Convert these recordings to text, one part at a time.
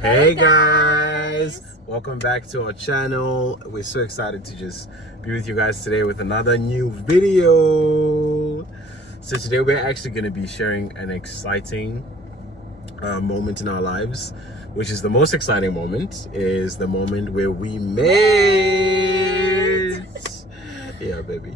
Hey guys, welcome back to our channel. We're so excited to just be with you guys today with another new video. So today we're actually going to be sharing an exciting moment in our lives, which is the most exciting moment, is the moment where we made. Yeah, baby,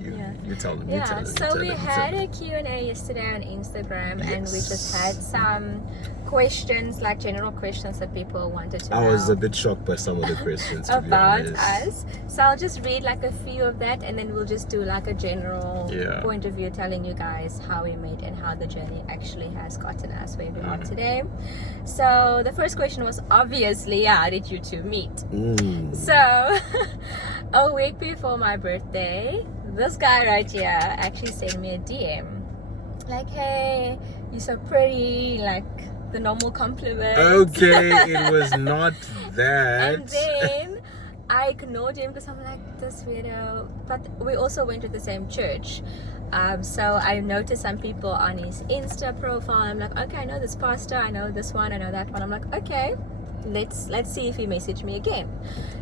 you tell them. So we had a Q&A yesterday on Instagram, and we just had some questions, like general questions that people wanted to know. I was a bit shocked by some of the questions about us. So I'll just read like a few of that, and then we'll just do like a general point of view, telling you guys how we made and how the journey actually has gotten us where we are today. So the first question was obviously, how did you two meet? So a week before my birthday, this guy right here actually sent me a DM like, hey, you're so pretty, like the normal compliment. Okay, it was not that. And then I ignored him because I'm like, this weirdo. But we also went to the same church. So I noticed some people on his Insta profile. I'm like, okay, I know this pastor, I know this one, I know that one. I'm like, okay, let's see if he messaged me again.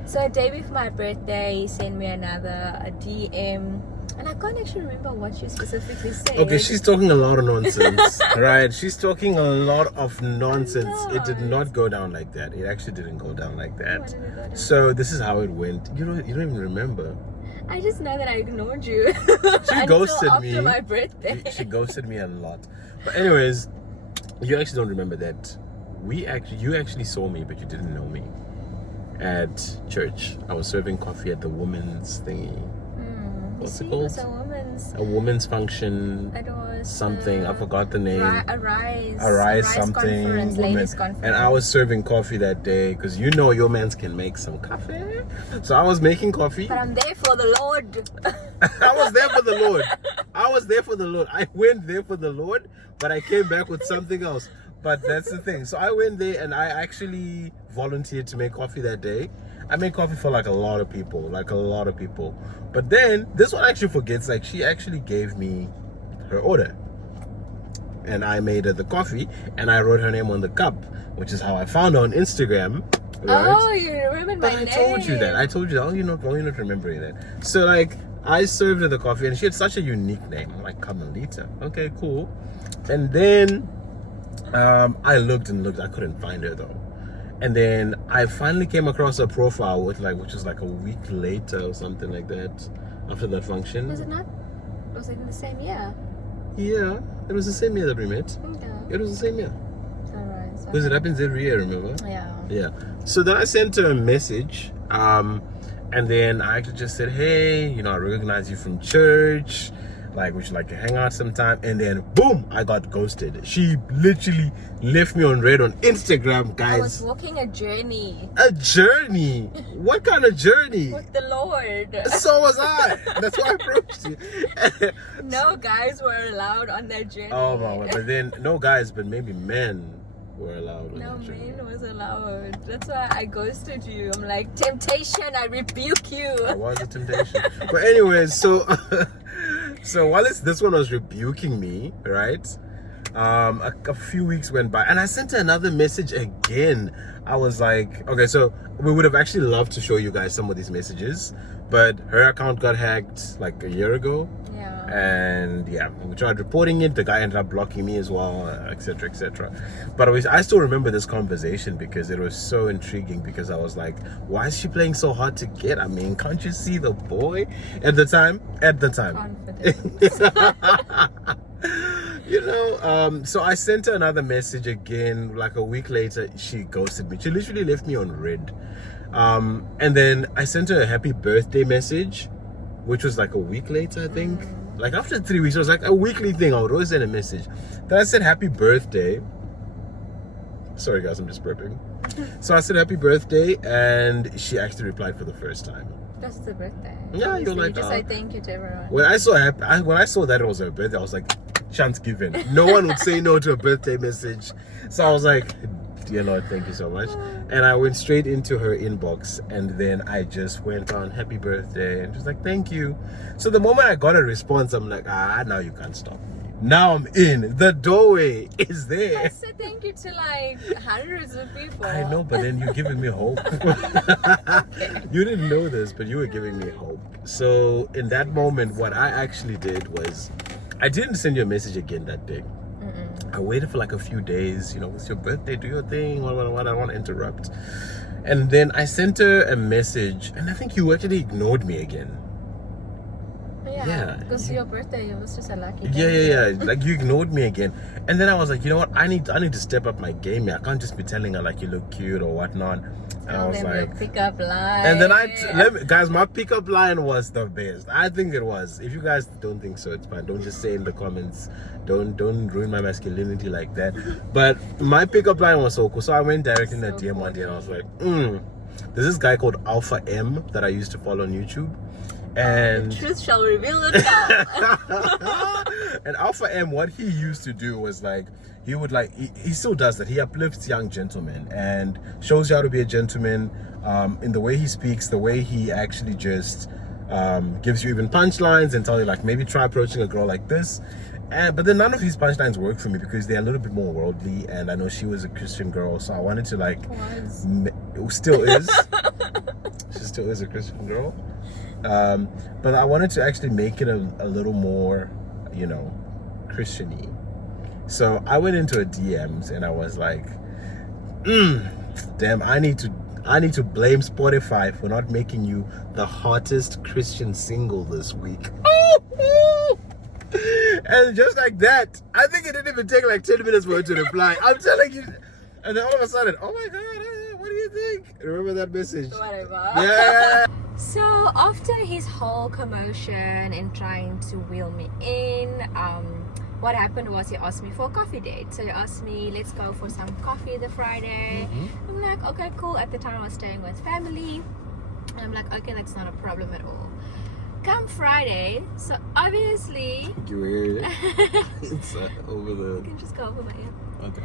So a day before my birthday, he sent me a DM. And I can't actually remember what you specifically said. Okay, she's talking a lot of nonsense, right? She's talking a lot of nonsense. It did not go down like that. It actually didn't go down like that. So this is how it went. You don't even remember. I just know that I ignored you. She ghosted me after my birthday. She ghosted me a lot. But anyways, you actually don't remember that. You actually saw me, but you didn't know me at church. I was serving coffee at the women's thingy. What's it called? A woman's function. It was something. I forgot the name. A rise something. Conference, ladies conference. And I was serving coffee that day because you know your mans can make some coffee. So I was making coffee. But I'm there for the Lord. I was there for the Lord. I went there for the Lord, but I came back with something else. But that's the thing. So I went there and I actually volunteered to make coffee that day. I made coffee for like a lot of people. But then this one actually forgets, like she actually gave me her order. And I made her the coffee and I wrote her name on the cup, which is how I found her on Instagram. Right? Oh, you remembered my name. I told you that. Oh, you're not remembering that. So like I served her the coffee and she had such a unique name. I'm like, Carmelita. Okay, cool. And then I looked, I couldn't find her though. And then I finally came across her profile which was like a week later or something like that, after that function. Was it not? Was it in the same year? Yeah, it was the same year that we met. Okay. It was the same year. Alright. Because it happens every year, remember? Yeah. So then I sent her a message, and then I actually just said, hey, I recognize you from church. Like, would you like to hang out sometime? And then, boom, I got ghosted. She literally left me on red on Instagram, guys. I was walking a journey. A journey? What kind of journey? With the Lord. So was I. That's why I approached you. No guys were allowed on that journey. Oh, my God. But then, no guys, but maybe men were allowed on that journey. No, men was allowed. That's why I ghosted you. I'm like, temptation, I rebuke you. I was a temptation. But anyways, so... So while this one was rebuking me, right? A few weeks went by and I sent her another message again. I was like, okay, so we would have actually loved to show you guys some of these messages, but her account got hacked like a year ago. Yeah. And yeah, we tried reporting it. The guy ended up blocking me as well, etc., etc. But I still remember this conversation because it was so intriguing. Because I was like, why is she playing so hard to get? I mean, can't you see the boy? At the time. So I sent her another message again. Like a week later, she ghosted me. She literally left me on red. And then I sent her a happy birthday message, which was like a week later, I think. Like after 3 weeks, it was like a weekly thing. I would always send a message. Then I said happy birthday. Sorry guys, I'm just burping. So I said happy birthday, and she actually replied for the first time. That's the birthday. Yeah, you're like, just say thank you to everyone. When I saw that it was her birthday, I was like, chance given. No one would say no to a birthday message. So I was like, dear Lord, thank you so much. And I went straight into her inbox, and then I just went on happy birthday and just like, thank you. So the moment I got a response, I'm like, now you can't stop me. Now I'm in. The doorway is there. I said thank you to like hundreds of people. I know, but then you're giving me hope. You didn't know this, but you were giving me hope. So in that moment, what I actually did was, I didn't send you a message again that day. I waited for like a few days, it's your birthday, do your thing, what, I don't want to interrupt. And then I sent her a message, and I think you actually ignored me again. Yeah, because your birthday, it was just a lucky day. Yeah. Like, you ignored me again. And then I was like, you know what? I need to step up my game here. I can't just be telling her like you look cute or whatnot. And I was like, pickup line. And then guys, my pickup line was the best. I think it was. If you guys don't think so, it's fine. Don't just say in the comments. Don't ruin my masculinity like that. But my pickup line was so cool. So I went directly in that DM one day and I was like, there's this guy called Alpha M that I used to follow on YouTube. And the truth shall reveal itself. And Alpha M, what he used to do was like, he would like, he still does that. He uplifts young gentlemen and shows you how to be a gentleman in the way he speaks, the way he actually just gives you even punchlines and tell you like, maybe try approaching a girl like this. But then none of his punchlines work for me because they're a little bit more worldly, and I know she was a Christian girl, so I wanted to like, still is. She still is a Christian girl. But I wanted to actually make it a little more, Christian-y. So I went into a DMs and I was like, damn, I need to blame Spotify for not making you the hottest Christian single this week. And just like that, I think it didn't even take like 10 minutes for her to reply. I'm telling you. And then all of a sudden, oh my God, what do you think? Remember that message? Whatever. Yeah. So after his whole commotion and trying to wheel me in, what happened was he asked me for a coffee date. So he asked me, let's go for some coffee the Friday. I'm like, okay, cool. At the time I was staying with family. And I'm like, okay, that's not a problem at all. Come Friday, so obviously it's over the. You can just go over my ear. Okay.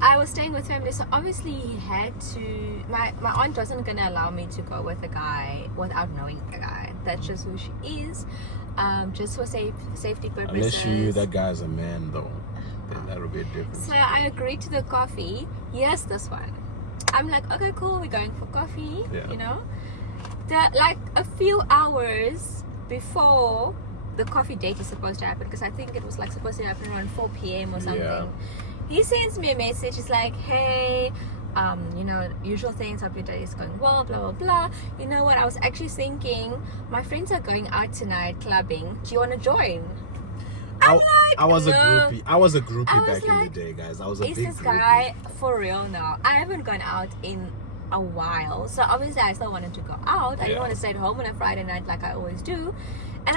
I was staying with family, so obviously he had to. My aunt wasn't gonna allow me to go with a guy without knowing the guy. That's just who she is. Just for safety purposes. Unless you knew that guy's a man, though, then that would be a difference. So I agreed to the coffee. Yes, this one. I'm like, okay, cool. We're going for coffee. Yeah. Like a few hours before the coffee date is supposed to happen, because I think it was like supposed to happen around 4 p.m. or something. Yeah. He sends me a message. He's like, hey, usual things, hope your day is going well, blah blah blah. You know what, I was actually thinking my friends are going out tonight clubbing, do you want to join? I was a groupie back in the day, guys. I was a big groupie. Is this guy for real now? I haven't gone out in a while, so obviously I still wanted to go out. I didn't want to stay at home on a Friday night like I always do. And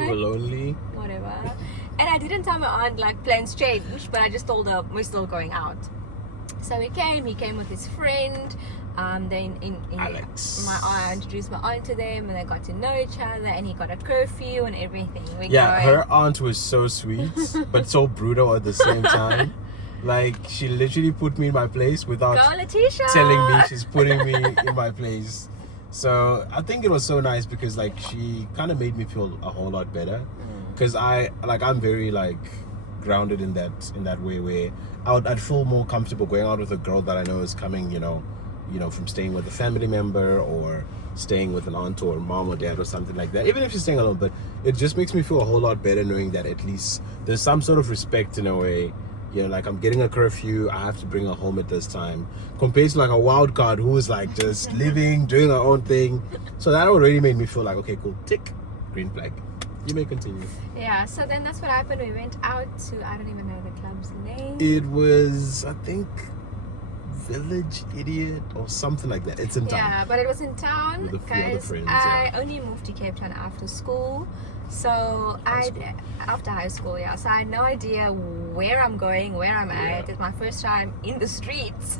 you were lonely. Whatever. And I didn't tell my aunt like plans changed, but I just told her we're still going out. So he came with his friend. Alex. I introduced my aunt to them, and they got to know each other, and he got a curfew and everything. Her aunt was so sweet, but so brutal at the same time. Like, she literally put me in my place without telling me she's putting me in my place. So I think it was so nice because like she kind of made me feel a whole lot better, because I'm very like grounded in that way where I'd feel more comfortable going out with a girl that I know is coming, from staying with a family member or staying with an aunt or mom or dad or something like that, even if she's staying alone. But it just makes me feel a whole lot better knowing that at least there's some sort of respect in a way. Like I'm getting a curfew, I have to bring her home at this time, compared to like a wild card who is like just living, doing her own thing. So that already made me feel like, okay, cool, tick, green flag. You may continue. Yeah, so then that's what happened. We went out to, I don't even know the club's name. It was, I think, Village Idiot or something like that. It's in town. Yeah, but it was in town because I only moved to Cape Town after school. So after high school, yeah. So I had no idea where I'm going, where I'm at. It's my first time in the streets,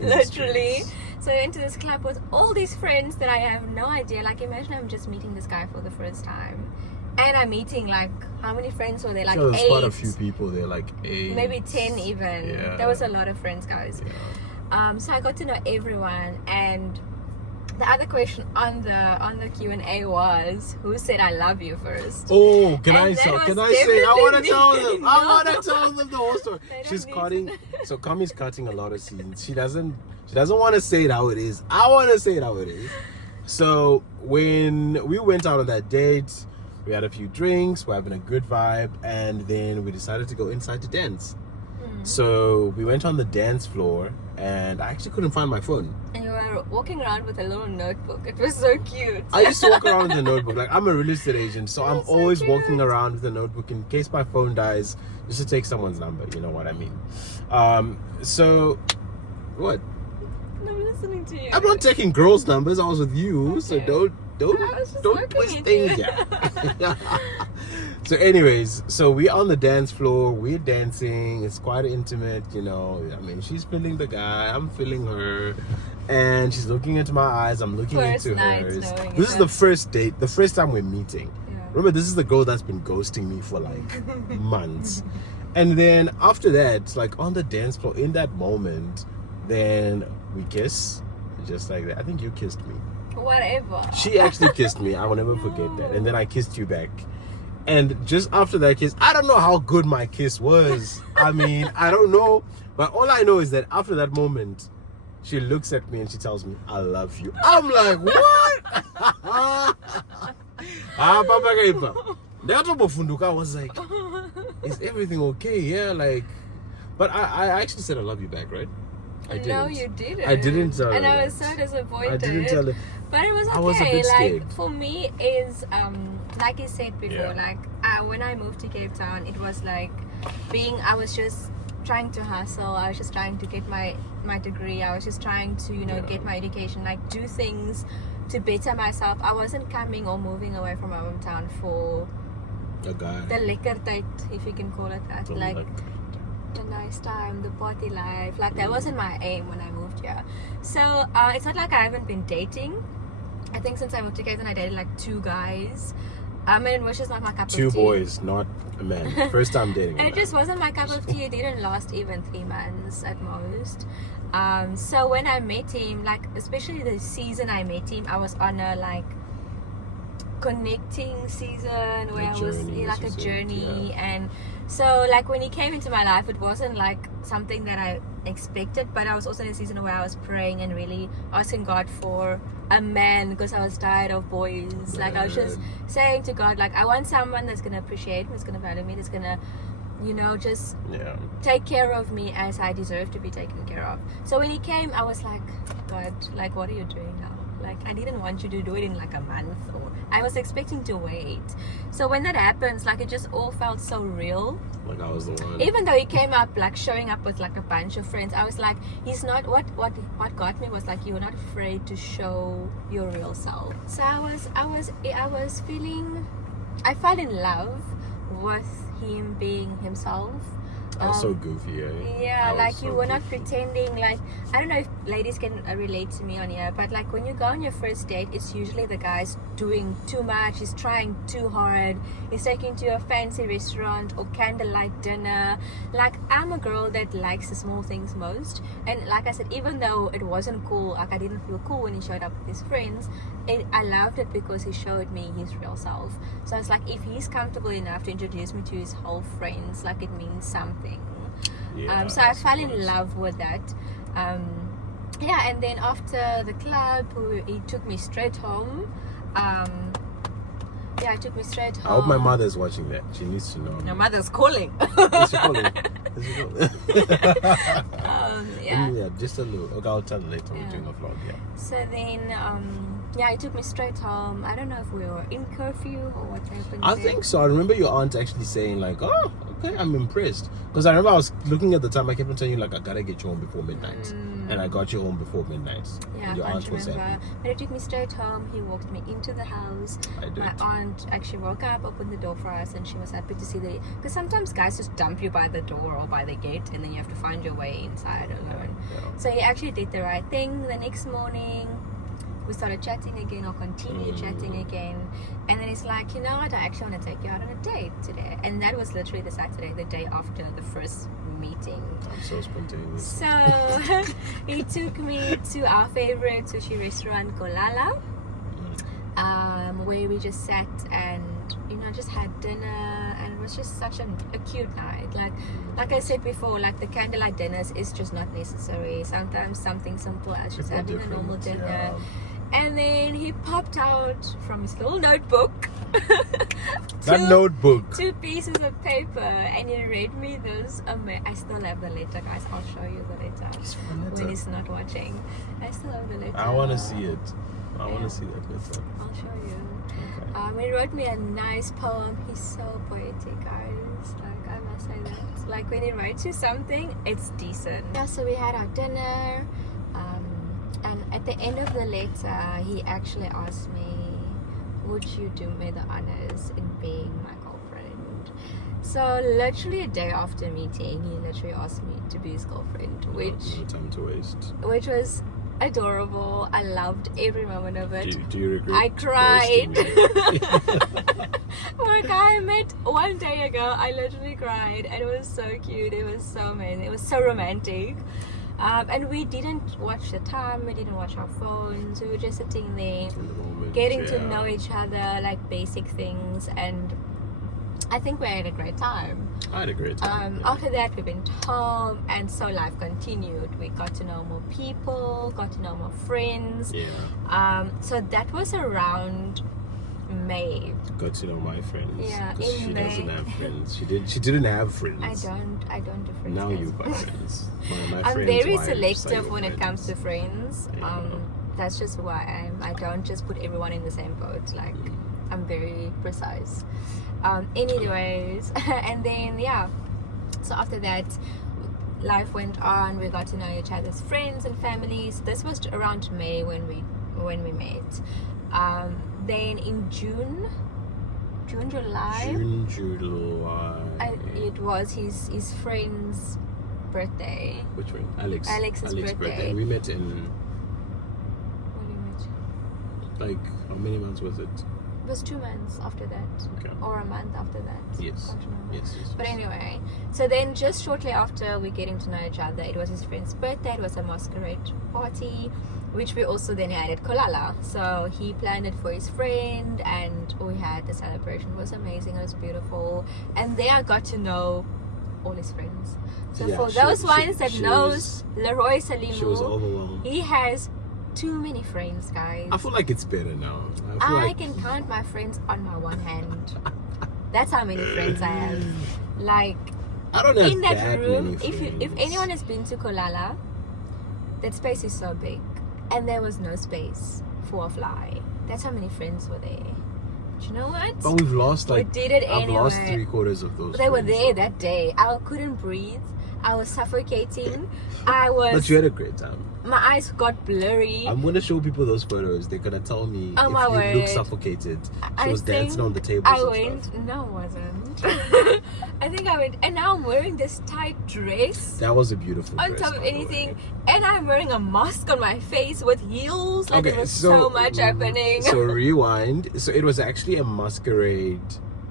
literally. So I went to this club with all these friends that I have no idea. Like, imagine I'm just meeting this guy for the first time. And I'm meeting, like, how many friends were there? Like, there's 8. Quite a few people there, like 8. Maybe 10 even. Yeah. There was a lot of friends, guys. Yeah. So I got to know everyone, and the other question on the Q&A was, who said I love you first? Oh, can I And say? that Can was I say? I want to definitely tell them. me. I want to tell them the whole story. They don't She's need cutting. So Kami's cutting a lot of scenes. She doesn't want to say it how it is. I want to say it how it is. So when we went out on that date, we had a few drinks. We're having a good vibe, and then we decided to go inside to dance. So we went on the dance floor, and I actually couldn't find my phone. And you were walking around with a little notebook. It was so cute. I used to walk around with a notebook. Like, I'm a real estate agent, so I'm so always cute. walking around with a notebook in case my phone dies, just to take someone's number. You know what I mean? So what? I'm listening to you. I'm not taking girls' numbers. I was with you, Okay. so don't I was just don't looking twist at things. you. Yeah. So anyways, so we're on the dance floor, we're dancing, it's quite intimate, you know. I mean, she's feeling the guy, I'm feeling her, and she's looking into my eyes, I'm looking First into night hers. knowing This each is the other. first date, the first time we're meeting. Yeah. Remember, this is the girl that's been ghosting me for like months. And then after that, like on the dance floor, in that moment, then we kiss, just like that. I think you kissed me. Whatever. She actually kissed me. I will never forget that. And then I kissed you back. And just after that kiss, I don't know how good my kiss was. I mean, I don't know. But all I know is that after that moment, she looks at me and she tells me, I love you. I'm like, what? Papa Gaipa. I was like, is everything okay? Yeah, like, but I actually said I love you back, right? I didn't. No, you didn't. I didn't tell her And I that. was so disappointed. I didn't tell her. But it was okay. I was a bit like scared. for me, is like you said before. Yeah. Like when I moved to Cape Town, it was like I was just trying to hustle. I was just trying to get my degree. I was just trying to get my education. Like do things to better myself. I wasn't coming or moving away from my hometown for A guy. the lekker tyd, if you can call it that. The Like lekker. the nice time, the party life. Like that wasn't my aim when I moved here. So it's not like I haven't been dating. I think since I moved to Cape Town, I dated like 2 guys. And it was just not my cup of tea. 2 boys, not a man. First time dating. And it just wasn't my cup of tea. It didn't last even 3 months at most. So when I met him, like especially the season I met him, I was on a like connecting season where I was like a journey. And so like when he came into my life, it wasn't like something that I expected, but I was also in a season where I was praying and really asking God for a man because I was tired of boys. Like I was just saying to God, like I want someone that's gonna appreciate me, that's gonna value me, that's gonna just take care of me as I deserve to be taken care of. So when he came, I was like, God, like what are you doing now? Like I didn't want you to do it in like a month, or I was expecting to wait. So when that happens, like it just all felt so real. Like I was the one. Even though he came up like showing up with like a bunch of friends, I was like, he's not. What got me was like you were not afraid to show your real self. So I was feeling, I fell in love with him being himself. I was so goofy, eh? Yeah, like so you were not goofy. pretending. Like I don't know if ladies can relate to me on here, but like when you go on your first date, it's usually the guy's doing too much, he's trying too hard, he's taking you to a fancy restaurant or candlelight dinner. Like I'm a girl that likes the small things most, and like I said, even though it wasn't cool, like I didn't feel cool when he showed up with his friends, I loved it because he showed me his real self. So it's like if he's comfortable enough to introduce me to his whole friends, like it means something. Yeah, So I fell in suppose. love with that. And then after the club, he took me straight home. He took me straight home. I hope my mother's watching that. She needs to know. Your mother's calling. Is she calling? Is she calling? Yeah. Just a little. Okay, I'll tell her later. Yeah. We're doing a vlog. Yeah. So then, he took me straight home. I don't know if we were in curfew or what happened. I there. think so. I remember your aunt actually saying like, "Oh, okay, I'm impressed." Because I remember I was looking at the time. I kept on telling you like, "I gotta get you home before midnight," and I got you home before midnight. Yeah, Your I aunt can't was remember. happy. But he took me straight home. He walked me into the house. I did. My aunt actually woke up, opened the door for us, and she was happy to see because sometimes guys just dump you by the door or by the gate, and then you have to find your way inside alone. Yeah. So he actually did the right thing. The next morning, we started chatting again, or continued chatting again, and then he's like, you know what, I actually want to take you out on a date today. And that was literally the Saturday, the day after the first meeting. I'm so spontaneous. So he took me to our favorite sushi restaurant, Kolala, where we just sat and just had dinner, and it was just such a cute night. Like I said before, like the candlelight dinners is just not necessary. Sometimes something simple as just having a normal dinner. Yeah. And then he popped out from his little notebook. Two pieces of paper, and he read me this. I still have the letter, guys. I'll show you the letter when he's not watching. I still have the letter. I want to see it. I want to see that letter. I'll show you. Okay. He wrote me a nice poem. He's so poetic, guys. Like, I must say that. Like, when he writes you something, it's decent. Yeah, so we had our dinner. And at the end of the letter, he actually asked me, would you do me the honors in being my girlfriend? So literally a day after meeting, he literally asked me to be his girlfriend, which no time to waste. Which was adorable. I loved every moment of it. Do you regret? I cried. For a guy I met one day ago, I literally cried, and it was so cute. It was so amazing. It was so romantic. And we didn't watch the time, we didn't watch our phones, we were just sitting there getting to know each other, like basic things, and I think we had a great time. I had a great time. After that we went home, and so life continued. We got to know more people, got to know more friends. So that was around May. Got to know my friends. Yeah, because in she May. doesn't have friends. She didn't have friends. I don't do friends. Now you've got friends. My I'm friends' very wives are selective your when it comes to friends. friends. Yeah. That's just who I am. I don't just put everyone in the same boat. Like, I'm very precise. Anyways, and then so after that, life went on. We got to know each other's friends and families. This was around May when we met. Then in June, July. It was his friend's birthday. Which one? Alex's birthday. We met in. When we met? Like, how many months was it? It was 2 months after that. Okay. Or a month after that. Yes. Yes. But anyway, so then just shortly after we getting to know each other, it was his friend's birthday. It was a masquerade party, which we also then had at Kolala. So he planned it for his friend, and we had the celebration. It was amazing. It was beautiful. And there I got to know all his friends. So for those ones that knows Leroy Salimu, she was overwhelmed. He has too many friends, guys. I feel like it's better now. I can count my friends on my one hand. That's how many friends I have. Like, I don't have in that that room, many if anyone has been to Kolala, that space is so big, and there was no space for a fly. That's how many friends were there. But you know what? But we've lost we did it anyway. I've lost 3/4 of those. They were friends, there that day. I couldn't breathe. I was suffocating. But you had a great time. My eyes got blurry. I'm gonna show people those photos. They're gonna tell me if you look suffocated. She was dancing on the tables. I went. No, I wasn't. I think I went, and now I'm wearing this tight dress. That was a beautiful dress. On top of anything, and I'm wearing a mask on my face with heels. Like, there was so much happening. So rewind. So it was actually a masquerade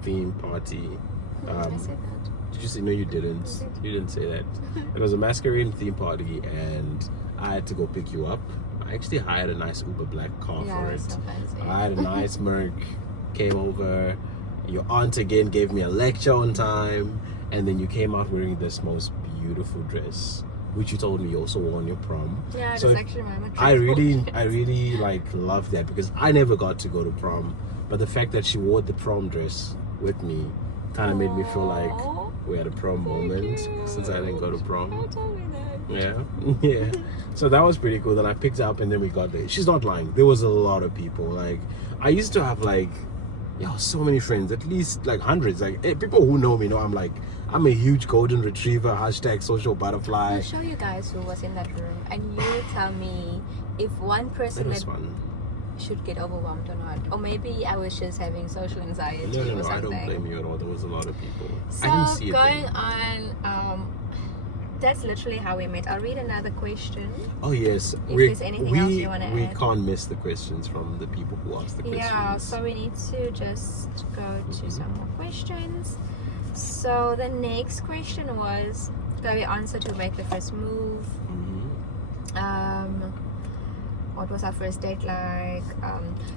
theme party. I said that. Did you say no? You didn't. You didn't say that. It was a masquerade theme party, and I had to go pick you up. I actually hired a nice Uber black car for it. So fancy. I had a nice Merc, came over. Your aunt again gave me a lecture on time, and then you came out wearing this most beautiful dress, which you told me you also wore on your prom. Yeah, so it's actually my matric. I really like love that, because I never got to go to prom, but the fact that she wore the prom dress with me kind of made me feel like we had a prom moment, since I didn't go to prom. Yeah. So that was pretty cool. Then I picked her up, and then we got there. She's not lying. There was a lot of people. Like, I used to have so many friends, at least like hundreds. Like, people who know me know I'm a huge golden retriever, #social butterfly. I'll show you guys who was in that room, and you tell me if one person should get overwhelmed or not, or maybe I was just having social anxiety or something. I don't blame you at all. There was a lot of people. So I didn't see it going on, that's literally how we met. I'll read another question. Oh yes, if there's anything else you want to add. We can't miss the questions from the people who asked the questions. Yeah, so we need to just go to some more questions. So the next question was, So we answered to make the first move. What was our first date like?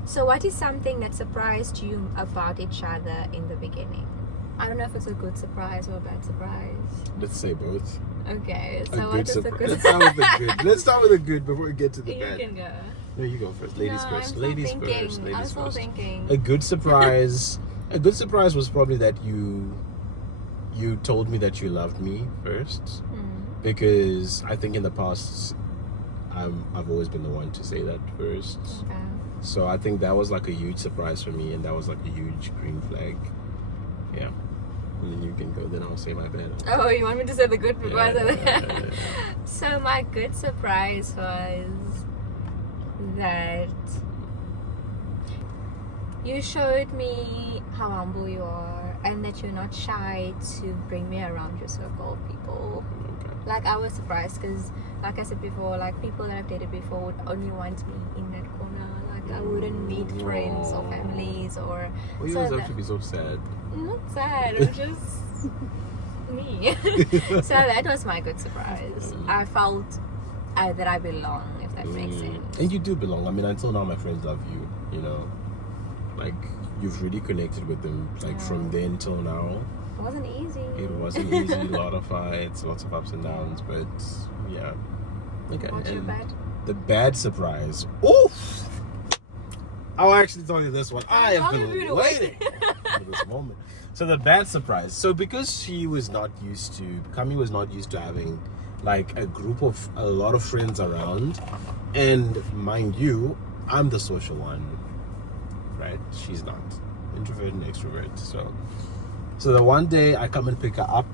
So what is something that surprised you about each other in the beginning? I don't know if it's a good surprise or a bad surprise. Let's say both. Okay, so what is the good? Let's start with the good. Let's start with the good before we get to the bad. You can go. No, you go first. Ladies first. Ladies first. I'm still thinking. A good surprise. A good surprise was probably that you told me that you loved me first, because I think in the past I've always been the one to say that first. Okay. So I think that was like a huge surprise for me, and that was like a huge green flag. Yeah. And then you can go. Then I'll say my bad. Oh, you want me to say the good surprise? Yeah. So my good surprise was that you showed me how humble you are, and that you're not shy to bring me around your circle of people. Okay. Like, I was surprised because, like I said before, like, people that I've dated before would only want me in that corner. Like, I wouldn't meet friends or families or... Well, you always have to be so sad. Not sad, it was just me. So that was my good surprise. I felt that I belong, if that makes sense. And you do belong. I mean, until now, my friends love you, you know. Like, you've really connected with them, like, from then till now. It wasn't easy. It wasn't easy. A lot of fights, lots of ups and downs, but yeah. Okay. What's your bad? The bad surprise. Oof! I'll actually tell you this one. I have been waiting for this moment. So the bad surprise. So because Kami was not used to having like a lot of friends around, and mind you, I'm the social one, right? She's not. Introvert and extrovert. So the one day I come and pick her up,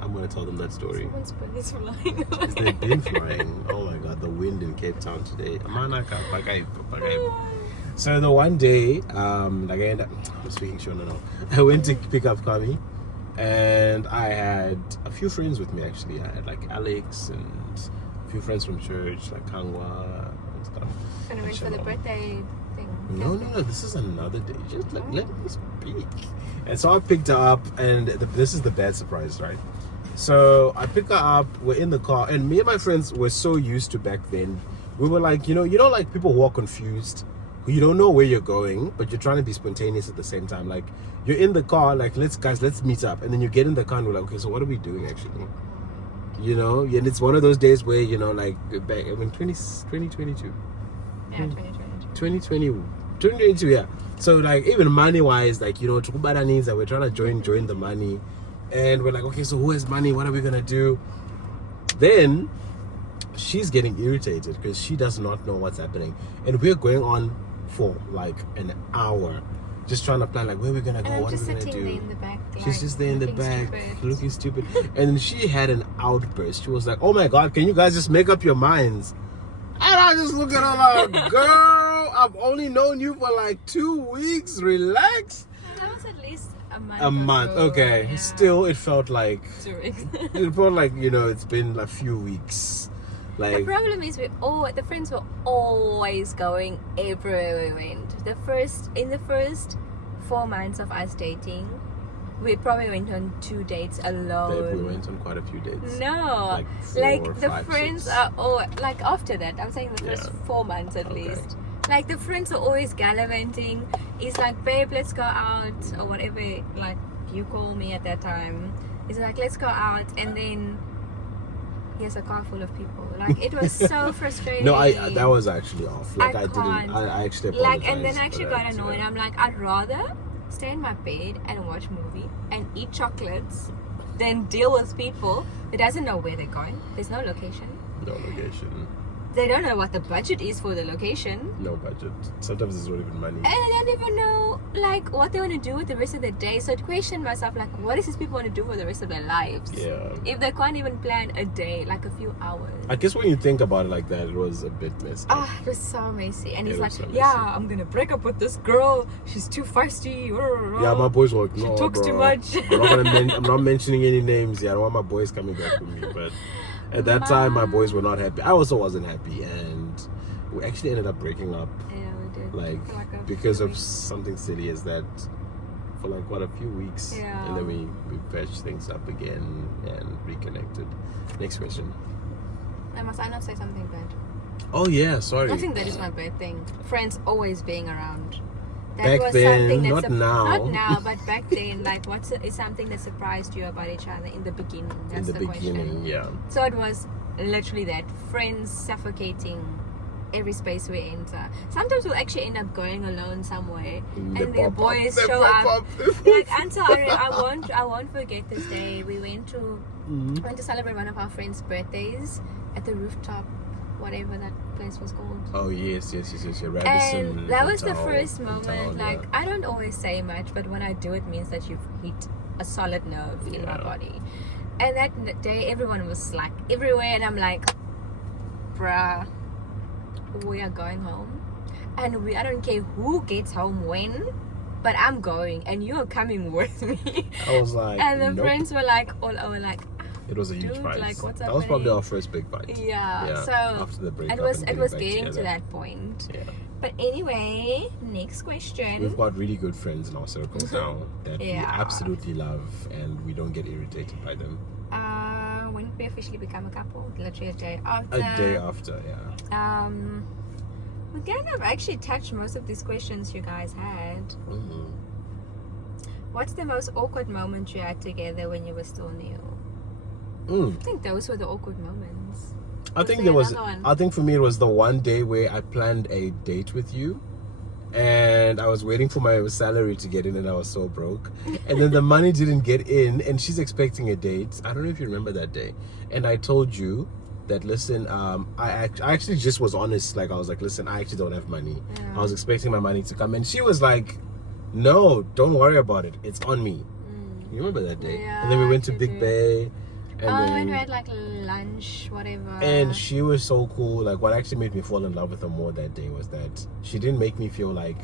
I'm going to tell them that story. Someone's bird is flying. They've been flying. Oh my God, the wind in Cape Town today. So the one day, I'm speaking sure no. I went to pick up Kami, and I had a few friends with me actually. I had like Alex and a few friends from church, like Kangwa and stuff. Gonna wait for the birthday thing. No, this is another day. Just let me speak. And so I picked her up, and this is the bad surprise, right? So I pick her up, we're in the car, and me and my friends were so used to back then. We were like, you know like people who are confused. You don't know where you're going, but you're trying to be spontaneous at the same time. Like, you're in the car, like, let's meet up. And then you get in the car and we're like, okay, so what are we doing actually? You know, and it's one of those days where, you know, like, back, I mean, 2022. Yeah, 2022. 2022, yeah. So, like, even money-wise, like, you know, Chukubara needs that we're trying to join the money. And we're like, okay, so who has money? What are we going to do? Then she's getting irritated because she does not know what's happening. And we're going on for like an hour just trying to plan like where we're gonna go, what we're gonna do. In the back, like, she's just there in the back looking stupid. And she had an outburst. She was like, oh my God, can you guys just make up your minds? And I just look at her like, girl, I've only known you for like 2 weeks, relax. That was at least a month, okay. Yeah. Still, it felt like 2 weeks. It felt like, you know, it's been a few weeks. Like, the problem is the friends were always going everywhere we went. In the first 4 months of us dating, we probably went on 2 dates alone. Babe, we went on quite a few dates. No, like the friends are all like after that. I'm saying the first 4 months at least. Like the friends are always gallivanting. It's like, babe, let's go out or whatever. Like you call me at that time. It's like, let's go out, and then here's a car full of people. Like, it was so frustrating. No, that was actually off. Like, I actually apologized. Like, and then I actually got annoyed. I'm like, I'd rather stay in my bed and watch movie and eat chocolates than deal with people who doesn't know where they're going. There's no location. No location. They don't know what the budget is for the location. No budget. Sometimes it's not even money. And I don't even know, like, what they want to do with the rest of the day. So I question myself, like, what does these people want to do for the rest of their lives? Yeah. If they can't even plan a day, like a few hours. I guess when you think about it like that, it was a bit messy. It was so messy. And he's like, I'm going to break up with this girl. She's too feisty. Yeah, my boys were like, no, she talks too much. I'm not mentioning any names. Yeah, I don't want my boys coming back with me, but... At that time, my boys were not happy. I also wasn't happy, and we actually ended up breaking up. Yeah, we did. Like because of something silly as that. for like what, a few weeks, Yeah. and then we patched things up again and reconnected. Next question. Must I not say something bad? Oh yeah, sorry. I think that is my bad thing. Friends always being around. That Back was then, something that not now. Not now, but back then, like, it's something that surprised you about each other in the beginning? That's In the beginning, question. yeah. So it was literally that. Friends suffocating every space we enter. Sometimes we'll actually end up going alone somewhere, and the boys show up. Like, until I won't forget this day. We went to celebrate one of our friends' birthdays at the rooftop, whatever that place was called. Oh yes, Radisson. And that was the Hotel, first moment. Hotel, like, yeah. I don't always say much, but when I do, it means that you've hit a solid nerve in my body. And that day, everyone was like everywhere, and I'm like, bruh, we are going home, and I don't care who gets home when, but I'm going, and you're coming with me. I was like, and the nope. friends were like all over, like, It was a huge dude, fight. like, what's that was probably happening? our first big fight. Yeah. So after the breakup, it was and getting back to that point. Yeah. But anyway, next question. We've got really good friends in our circles now that we absolutely love, and we don't get irritated by them. When did we officially become a couple? Literally a day after. A day after, yeah. We kind of actually touched most of these questions you guys had. Mm-hmm. What's the most awkward moment you had together when you were still new? I think those were the awkward moments. I think for me it was the one day where I planned a date with you, and I was waiting for my salary to get in, and I was so broke, and then the money didn't get in, and she's expecting a date. I don't know if you remember that day, and I told you that, listen, I actually just was honest. Like, I was like, listen, I actually don't have money. I was expecting my money to come, and she was like, no, don't worry about it, it's on me. You remember that day? And then we went to Big Bay. And when we had like lunch, whatever. And she was so cool. Like, what actually made me fall in love with her more that day was that she didn't make me feel like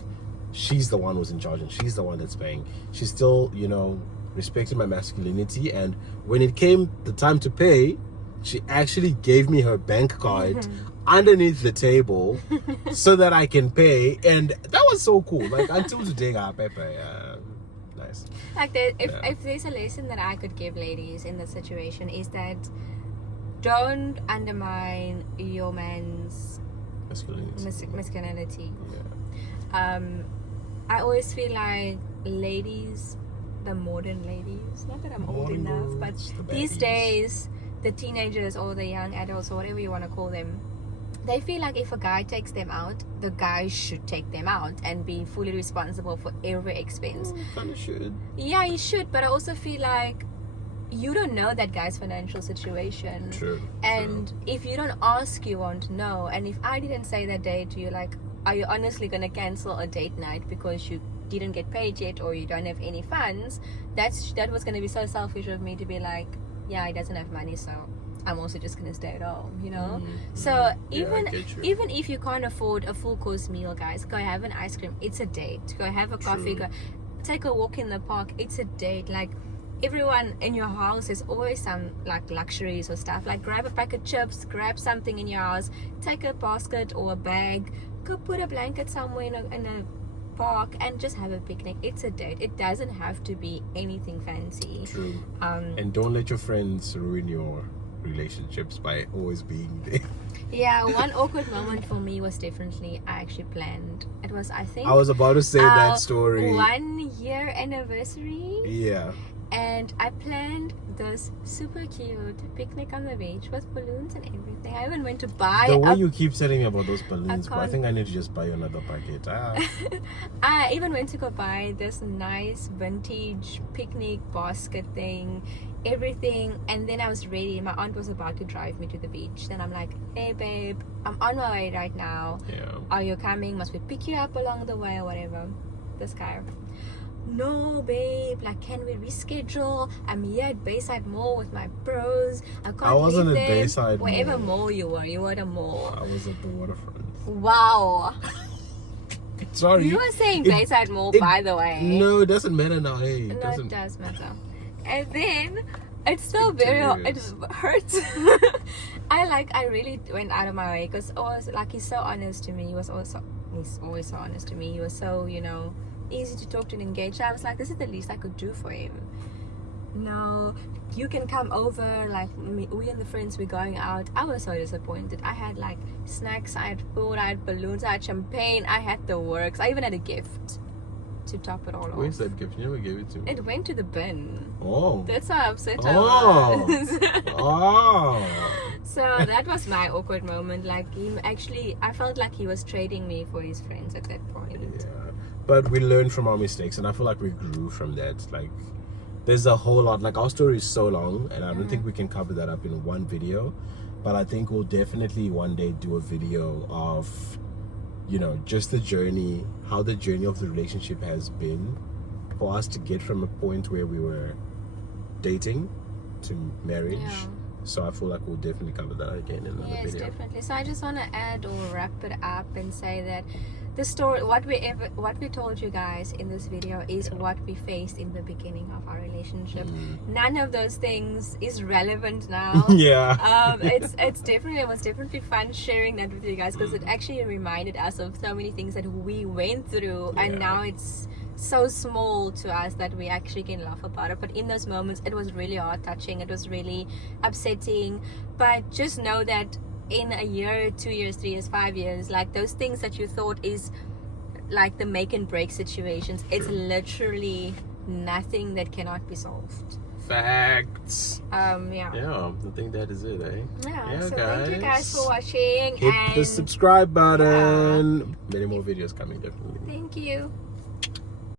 she's the one who's in charge and she's the one that's paying. She still, respected my masculinity. And when it came the time to pay, she actually gave me her bank card underneath the table so that I can pay. And that was so cool. Like, until today, nice. Like, if there's a lesson that I could give ladies in this situation, is that don't undermine your man's masculinity. I always feel like ladies, the modern ladies, not that I'm old enough, but these days, the teenagers or the young adults or whatever you want to call them, they feel like if a guy takes them out, the guy should take them out and be fully responsible for every expense. Kind of should. Yeah, he should, but I also feel like you don't know that guy's financial situation. True. And if you don't ask, you won't know. And if I didn't say that day to you, like, are you honestly going to cancel a date night because you didn't get paid yet or you don't have any funds, that was going to be so selfish of me to be like, yeah, he doesn't have money, so I'm also just gonna stay at home, So even if you can't afford a full course meal, guys, go have an ice cream. It's a date. Go have a coffee. Go take a walk in the park. It's a date. Like, everyone in your house has always some like luxuries or stuff. Like, grab a pack of chips, grab something in your house, take a basket or a bag, go put a blanket somewhere in a park and just have a picnic. It's a date. It doesn't have to be anything fancy. True. And don't let your friends ruin your relationships by always being there. Yeah, one awkward moment for me was definitely I actually planned. It was, I think, I was about to say that story. 1 year anniversary. Yeah. And I planned this super cute picnic on the beach with balloons and everything. I even went to buy the way you keep telling me about those balloons, but I think I need to just buy you another packet. I even went to go buy this nice vintage picnic basket thing, everything, and then I was ready. My aunt was about to drive me to the beach. Then I'm like, hey babe, I'm on my way right now. Yeah. Are you coming? Must we pick you up along the way or whatever? This guy, no babe, like, can we reschedule? I'm here at Bayside Mall with my bros. I wasn't leave at them. Bayside Wherever Mall. mall you were at a mall. I was at the waterfront. Wow. Sorry. You were saying Bayside Mall, by the way. No, it doesn't matter now. Hey, it does matter. And then it's still it hurts. I really went out of my way because he's so honest to me. He's always so honest to me. He was so, easy to talk to and engage. So I was like, this is the least I could do for him. No, you can come over, like we and the friends, we're going out. I was so disappointed. I had like snacks, I had food, I had balloons, I had champagne, I had the works. I even had a gift to top it all off. Where's that gift? You never gave it to me. It went to the bin. Oh. That's how upset I was. Oh. So that was my awkward moment. Like I felt like he was trading me for his friends at that point. Yeah. But we learned from our mistakes, and I feel like we grew from that. Like, there's a whole lot. Like, our story is so long, and I don't think we can cover that up in one video. But I think we'll definitely one day do a video of, you know, just the journey, how the journey of the relationship has been for us to get from a point where we were dating to marriage. Yeah. So I feel like we'll definitely cover that again in another video. Yes, definitely. So I just want to add or wrap it up and say that the story, what we told you guys in this video is what we faced in the beginning of our relationship. None of those things is relevant now. Yeah. It was definitely fun sharing that with you guys, because it actually reminded us of so many things that we went through, and now it's so small to us that we actually can laugh about it. But in those moments, it was really heart touching, it was really upsetting. But just know that in a year, 2 years, 3 years, 5 years, like those things that you thought is like the make and break situations, it's literally nothing that cannot be solved. Facts. Yeah, I think that is it, eh? Yeah, so guys, thank you guys for watching. Hit the subscribe button. Many more videos coming, definitely. Thank you.